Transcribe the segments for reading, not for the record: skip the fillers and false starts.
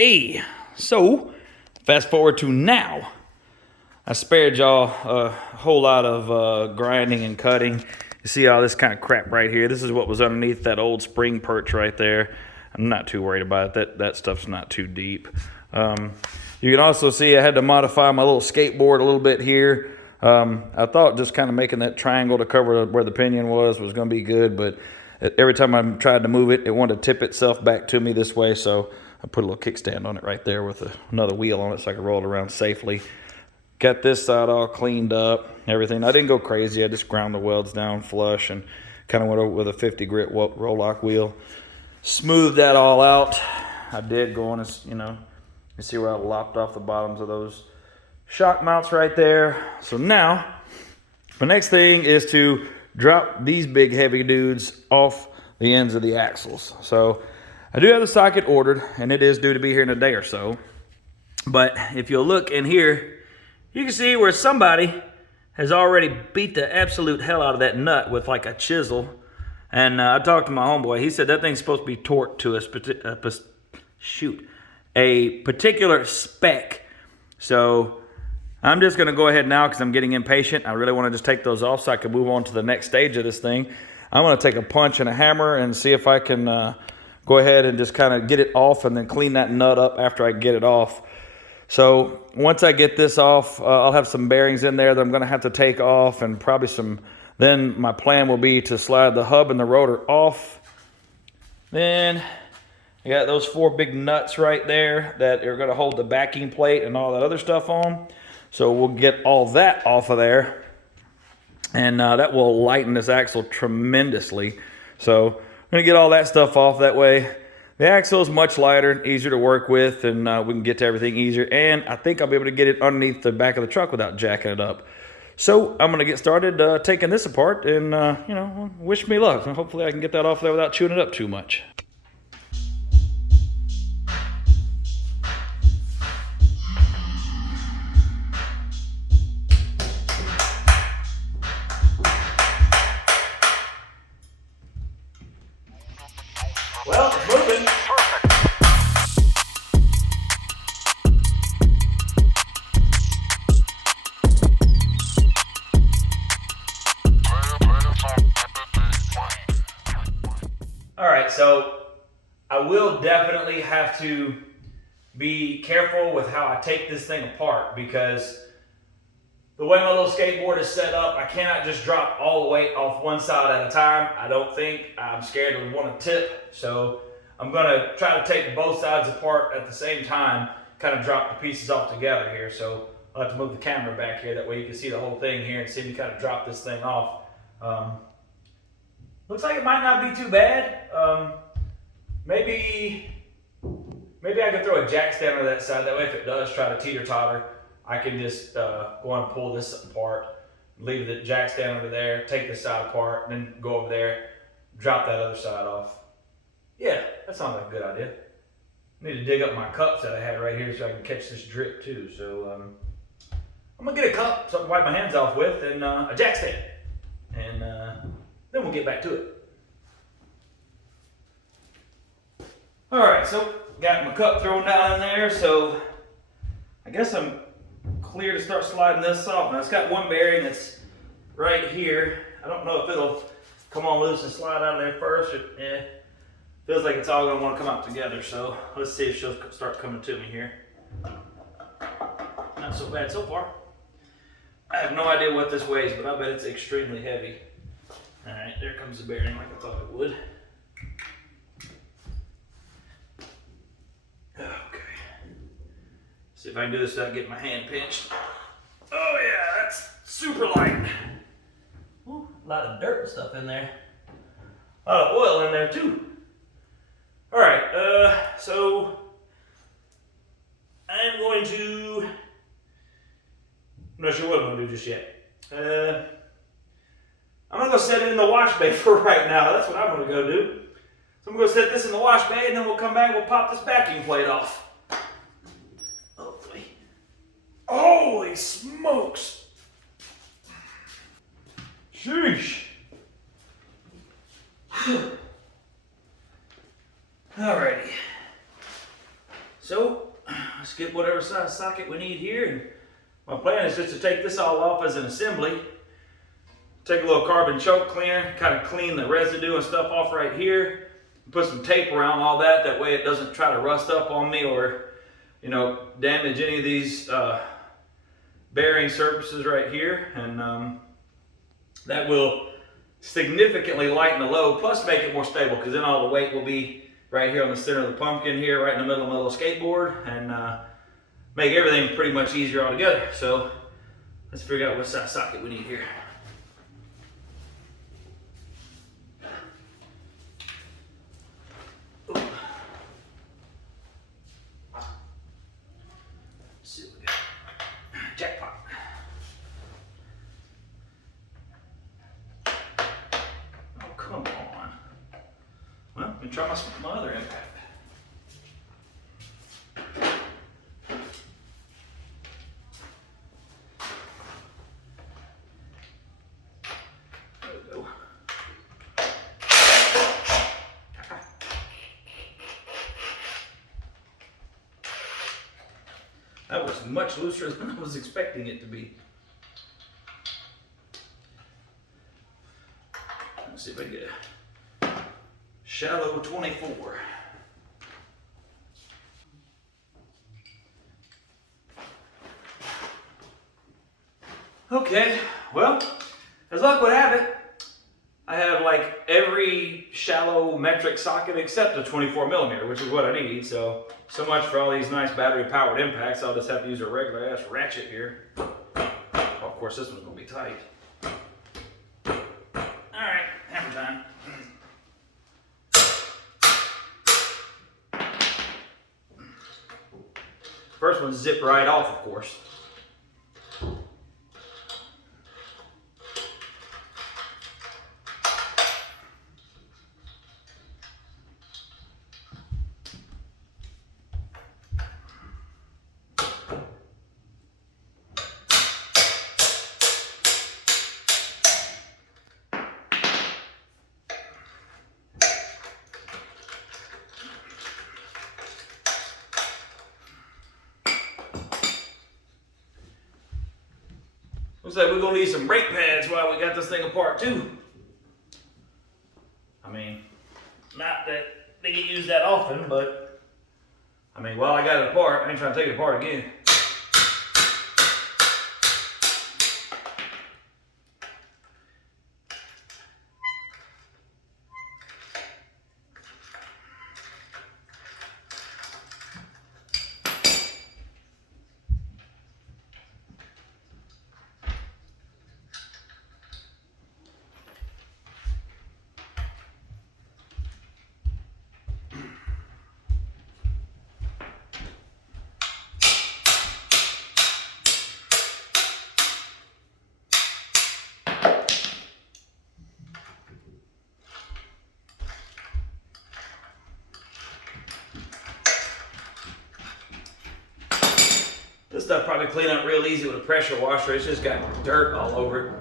Okay, so fast forward to now. I spared y'all a whole lot of grinding and cutting. You see all this kind of crap right here. This is what was underneath that old spring perch right there. I'm not too worried about it. That stuff's not too deep. You can also see I had to modify my little skateboard a little bit here. I thought just kind of making that triangle to cover where the pinion was going to be good, but every time I tried to move it, it wanted to tip itself back to me this way, so I put a little kickstand on it right there with another wheel on it so I could roll it around safely. Got this side all cleaned up, everything. I didn't go crazy. I just ground the welds down flush and kind of went over with a 50 grit roll lock wheel. Smoothed that all out. I did go on, you see where I lopped off the bottoms of those shock mounts right there. So now, the next thing is to drop these big heavy dudes off the ends of the axles. So I do have the socket ordered, and it is due to be here in a day or so. But if you'll look in here, you can see where somebody has already beat the absolute hell out of that nut with like a chisel. And I talked to my homeboy. He said that thing's supposed to be torqued to a particular spec. So I'm just going to go ahead now because I'm getting impatient. I really want to just take those off so I can move on to the next stage of this thing. I'm going to take a punch and a hammer and see if I can go ahead and just kind of get it off and then clean that nut up after I get it off. So once I get this off, I'll have some bearings in there that I'm going to have to take off, and probably then my plan will be to slide the hub and the rotor off. Then I got those 4 big nuts right there that are going to hold the backing plate and all that other stuff on. So we'll get all that off of there, and that will lighten this axle tremendously. So I'm going to get all that stuff off. That way the axle is much lighter, easier to work with, and we can get to everything easier. And I think I'll be able to get it underneath the back of the truck without jacking it up. So I'm going to get started taking this apart, and wish me luck. Hopefully I can get that off there without chewing it up too much. Well, it's moving. All right, so I will definitely have to be careful with how I take this thing apart, because the way my little skateboard is set up, I cannot just drop all the weight off one side at a time. I don't think. I'm scared it would want to tip. So I'm going to try to take both sides apart at the same time, kind of drop the pieces off together here. So I'll have to move the camera back here. That way you can see the whole thing here and see me kind of drop this thing off. Looks like it might not be too bad. Maybe I could throw a jack stand on that side. That way if it does try to teeter-totter, I can just go on and pull this apart, leave the jack stand over there, take this side apart, and then go over there, drop that other side off. Yeah, that sounds like a good idea. I need to dig up my cups that I had right here so I can catch this drip too. So I'm gonna get a cup, something to wipe my hands off with, and a jack stand. And then we'll get back to it. All right, so got my cup thrown down in there, so I guess I'm clear to start sliding this off. Now it's got one bearing that's right here. I don't know if it'll come on loose and slide out of there first. Feels like it's all gonna want to come out together. So let's see if she'll start coming to me here. Not so bad so far. I have no idea what this weighs, but I bet it's extremely heavy. All right, there comes the bearing like I thought it would. See if I can do this without getting my hand pinched. Oh yeah, that's super light. Ooh, a lot of dirt and stuff in there. A lot of oil in there too. All right, so I'm going to, I'm not sure what I'm gonna do just yet. I'm gonna go set it in the wash bay for right now. That's what I'm gonna go do. So I'm gonna set this in the wash bay, and then we'll come back and we'll pop this backing plate off. Holy smokes! Sheesh! Alrighty. So let's get whatever size socket we need here. And my plan is just to take this all off as an assembly. Take a little carbon choke cleaner, kind of clean the residue and stuff off right here. Put some tape around all that. That way it doesn't try to rust up on me or, you know, damage any of these bearing surfaces right here. And that will significantly lighten the load, plus make it more stable, because then all the weight will be right here on the center of the pumpkin here, right in the middle of my little skateboard, and make everything pretty much easier altogether. So let's figure out what size socket we need here. Let's see what we got. Jackpot. Oh, come on. Well, let me try my other impact. There we go. That was much looser than I was expecting it to be. Let's see if I can get a shallow 24. Okay, well, as luck would have it, I have like every shallow metric socket except a 24 millimeter, which is what I need. So much for all these nice battery powered impacts. I'll just have to use a regular ass ratchet here. Well, of course, this one's gonna be tight. All right, hammer time. First one zip right off, of course. Looks like we're gonna need some brake pads while we got this thing apart too. I mean, not that they get used that often, but I mean, while I got it apart, I ain't trying to take it apart again. This stuff probably clean up real easy with a pressure washer. It's just got dirt all over it.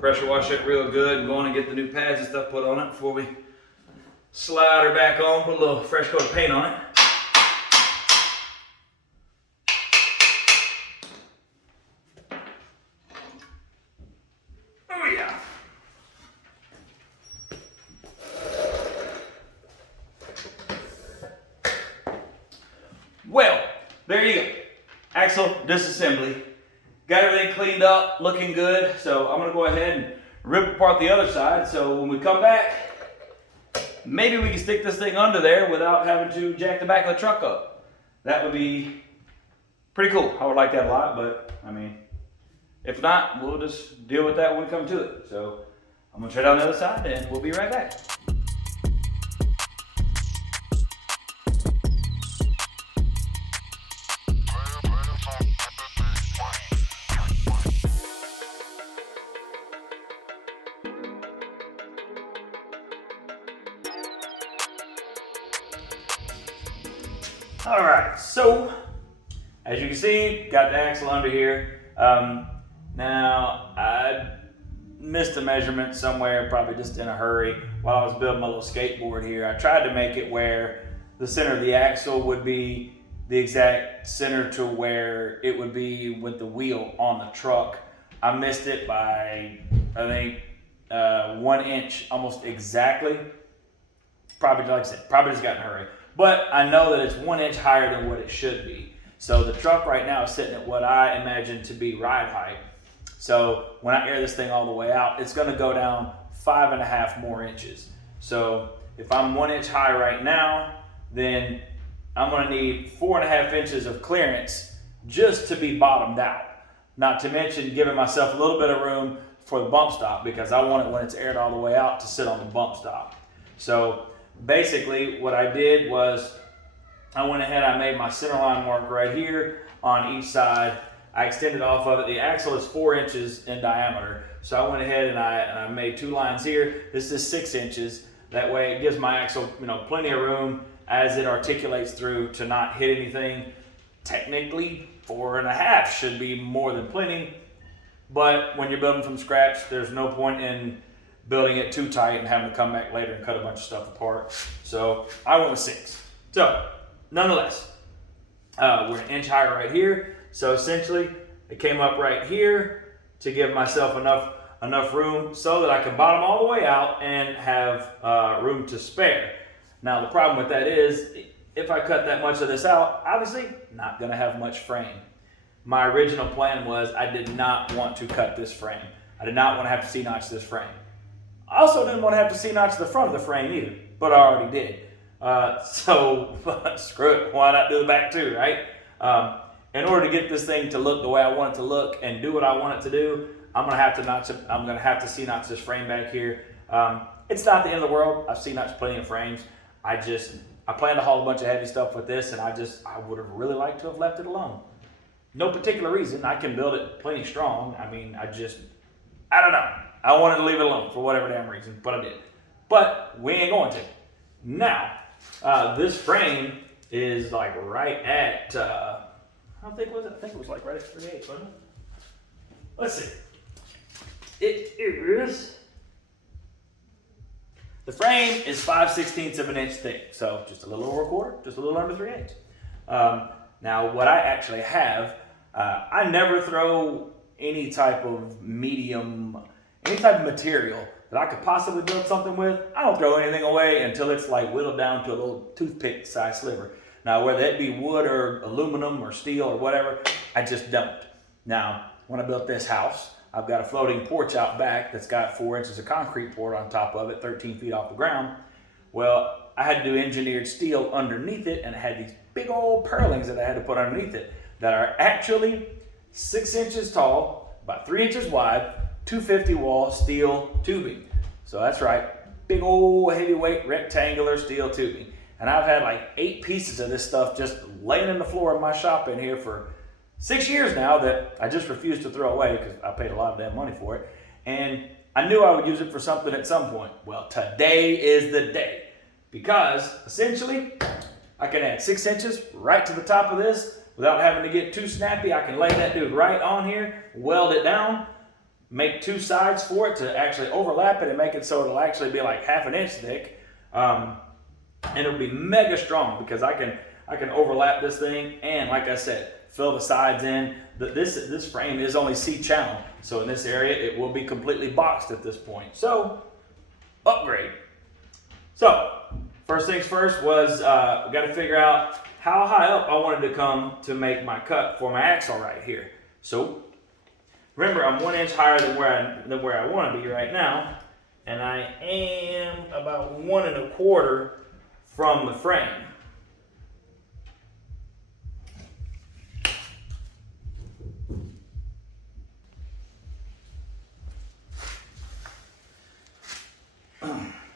Pressure wash it real good and go on and get the new pads and stuff put on it before we slide her back on, put a little fresh coat of paint on it. Oh yeah. Well, there you go. Axle disassembly. Got everything cleaned up, looking good. So I'm gonna go ahead and rip apart the other side. So when we come back, maybe we can stick this thing under there without having to jack the back of the truck up. That would be pretty cool. I would like that a lot, but I mean, if not, we'll just deal with that when we come to it. So I'm gonna try down the other side and we'll be right back. All right, so as you can see, got the axle under here. Now I missed a measurement somewhere, probably just in a hurry while I was building my little skateboard here. I tried to make it where the center of the axle would be the exact center to where it would be with the wheel on the truck. I missed it by, I think, 1 inch almost exactly. Probably, like I said, probably just got in a hurry. But I know that it's 1 inch higher than what it should be. So the truck right now is sitting at what I imagine to be ride height. So when I air this thing all the way out, it's going to go down 5.5 more inches. So if I'm 1 inch high right now, then I'm going to need 4.5 inches of clearance just to be bottomed out. Not to mention giving myself a little bit of room for the bump stop, because I want it, when it's aired all the way out, to sit on the bump stop. So basically what I did was I went ahead, I made my center line mark right here on each side. I extended off of it. The axle is 4 inches in diameter. So I went ahead and I made 2 lines here. This is 6 inches. That way it gives my axle, plenty of room as it articulates through to not hit anything. Technically, 4.5 should be more than plenty. But when you're building from scratch, there's no point in building it too tight and having to come back later and cut a bunch of stuff apart. So I went with 6. So nonetheless, we're an inch higher right here. So essentially, it came up right here to give myself enough room so that I can bottom all the way out and have room to spare. Now the problem with that is, if I cut that much of this out, obviously not going to have much frame. My original plan was I did not want to cut this frame. I did not want to have to C-notch this frame. I also didn't want to have to C-notch the front of the frame either, but I already did. So screw it, why not do the back too, right? In order to get this thing to look the way I want it to look and do what I want it to do, I'm gonna have to C-notch this frame back here. It's not the end of the world. I've C-notched plenty of frames. I plan to haul a bunch of heavy stuff with this, and I would have really liked to have left it alone. No particular reason. I can build it plenty strong. I mean, I don't know. I wanted to leave it alone for whatever damn reason, but I did. But we ain't going to. Now, this frame is like right at, how thick was it? I think it was like right at 38, wasn't it? Let's see. It is, the frame is 5/16 of an inch thick. So just a little over a quarter, just a little under 3/8. Now what I actually have, I never throw any type of material that I could possibly build something with. I don't throw anything away until it's like whittled down to a little toothpick size sliver. Now, whether it be wood or aluminum or steel or whatever, I just don't. Now, when I built this house, I've got a floating porch out back that's got 4 inches of concrete poured on top of it, 13 feet off the ground. Well, I had to do engineered steel underneath it, and it had these big old purlings that I had to put underneath it that are actually 6 inches tall, about 3 inches wide, 250 wall steel tubing. So that's right, big old heavyweight rectangular steel tubing. And I've had like 8 pieces of this stuff just laying in the floor of my shop in here for 6 years now that I just refuse to throw away because I paid a lot of damn money for it. And I knew I would use it for something at some point. Well, today is the day, because essentially I can add 6 inches right to the top of this without having to get too snappy. I can lay that dude right on here, weld it down, make 2 sides for it to actually overlap it and make it so it'll actually be like 1/2 inch thick. And it'll be mega strong because I can overlap this thing, and like I said, fill the sides in. This frame is only C-channel, so in this area it will be completely boxed at this point. So, upgrade. So, first things first was we got to figure out how high up I wanted to come to make my cut for my axle right here. So, remember, I'm 1 inch higher than where I want to be right now, and I am about 1 1/4 from the frame.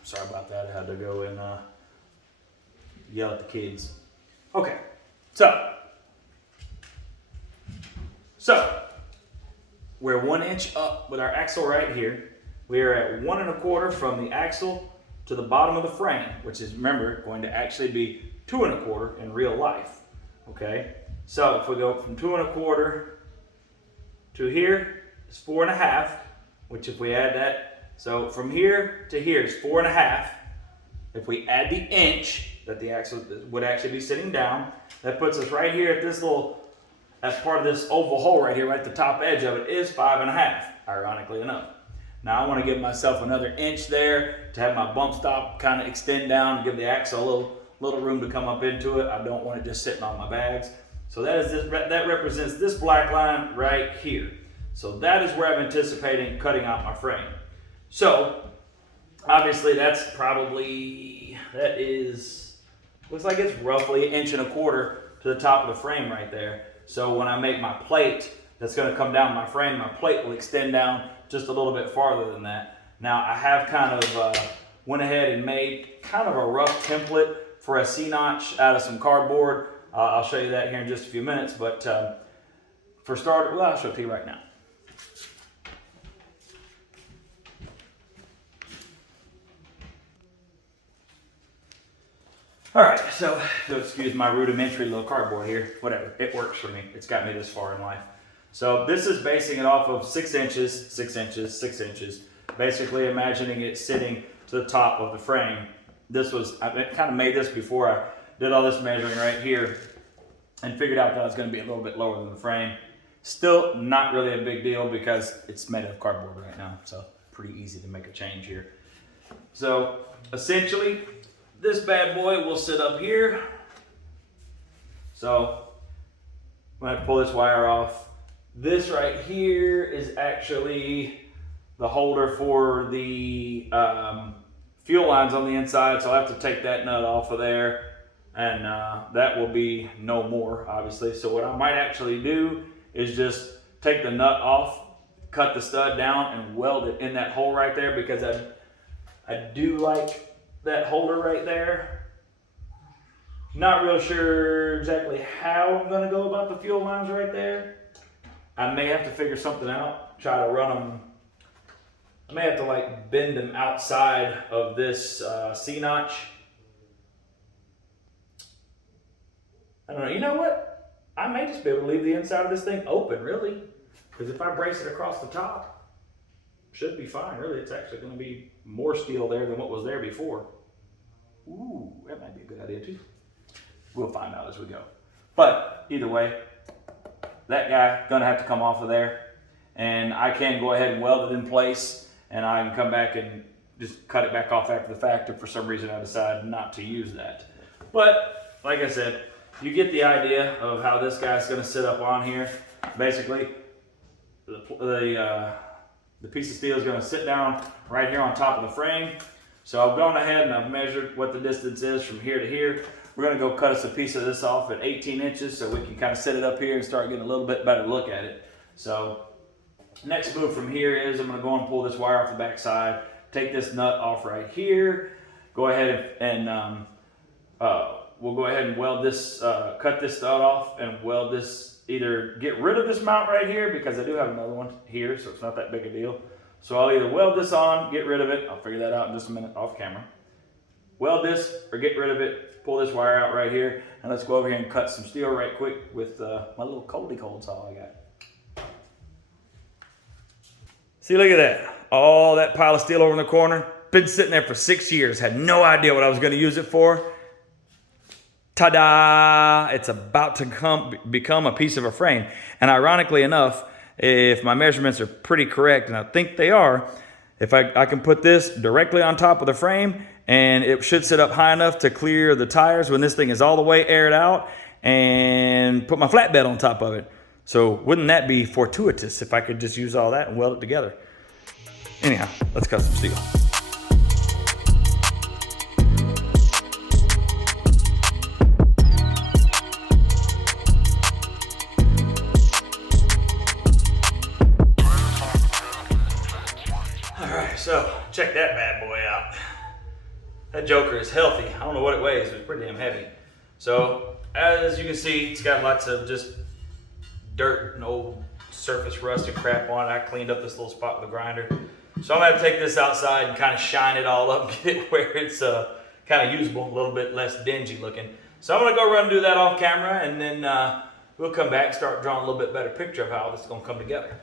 Sorry about that. I had to go and yell at the kids. Okay, so we're 1 inch up with our axle right here. We are at 1 1/4 from the axle to the bottom of the frame, which is, remember, going to actually be 2 1/4 in real life. Okay, so if we go from 2 1/4 to here, it's 4 1/2, which if we add that, so from here to here is 4 1/2. If we add the inch, that the axle would actually be sitting down. That puts us right here at this little, as part of this oval hole right here, right at the top edge of it is 5.5, ironically enough. Now I want to give myself another inch there to have my bump stop kind of extend down and give the axle a little room to come up into it. I don't want it just sitting on my bags. So that represents this black line right here. So that is where I'm anticipating cutting out my frame. So obviously that's probably, looks like it's roughly 1.25 inches to the top of the frame right there. So when I make my plate that's going to come down my frame, my plate will extend down just a little bit farther than that. Now I have kind of went ahead and made kind of a rough template for a C-notch out of some cardboard. I'll show you that here in just a few minutes, but for starters, well, I'll show it to you right now. All right, so excuse my rudimentary little cardboard here. Whatever, it works for me. It's got me this far in life. So this is basing it off of 6 inches, 6 inches, 6 inches. Basically imagining it sitting to the top of the frame. I kind of made this before I did all this measuring right here and figured out that I was going to be a little bit lower than the frame. Still not really a big deal because it's made of cardboard right now, so pretty easy to make a change here. So essentially, this bad boy will sit up here. So when I pull this wire off, this right here is actually the holder for the fuel lines on the inside. So I'll have to take that nut off of there, and that will be no more, obviously. So what I might actually do is just take the nut off, cut the stud down, and weld it in that hole right there, because I do like that holder right there. Not real sure exactly how I'm going to go about the fuel lines right there. I may have to figure something out, try to run them. I may have to like bend them outside of this C-notch. I don't know, you know what? I may just be able to leave the inside of this thing open, really. Because if I brace it across the top, should be fine, really. It's actually going to be more steel there than what was there before. Ooh, that might be a good idea too. We'll find out as we go. But either way, that guy gonna have to come off of there, and I can go ahead and weld it in place, and I can come back and just cut it back off after the fact if for some reason I decide not to use that. But like I said, you get the idea of how this guy's gonna sit up on here. Basically, the piece of steel is gonna sit down right here on top of the frame. So I've gone ahead and I've measured what the distance is from here to here. We're gonna go cut us a piece of this off at 18 inches so we can kind of set it up here and start getting a little bit better look at it. So next move from here is I'm gonna go and pull this wire off the back side, take this nut off right here, go ahead and we'll go ahead and weld this, cut this stud off and weld this, either get rid of this mount right here because I do have another one here, so it's not that big a deal. So I'll either weld this on, get rid of it, I'll figure that out in just a minute off camera. Weld this or get rid of it, pull this wire out right here, and let's go over here and cut some steel right quick with my little cold saw I got. See, look at that. All that pile of steel over in the corner. Been sitting there for 6 years, had no idea what I was gonna use it for. Ta-da! It's about to become a piece of a frame. And ironically enough, if my measurements are pretty correct, and I think they are, if I can put this directly on top of the frame, and it should sit up high enough to clear the tires when this thing is all the way aired out, and put my flatbed on top of it. So wouldn't that be fortuitous if I could just use all that and weld it together? Anyhow, let's cut some steel. So check that bad boy out. That joker is healthy. I don't know what it weighs, but it's pretty damn heavy. So as you can see, it's got lots of just dirt and old surface rust and crap on it. I cleaned up this little spot with a grinder. So I'm gonna take this outside and kind of shine it all up, get it where it's kind of usable, a little bit less dingy looking. So I'm gonna go run and do that off camera, and then we'll come back and start drawing a little bit better picture of how this is gonna come together.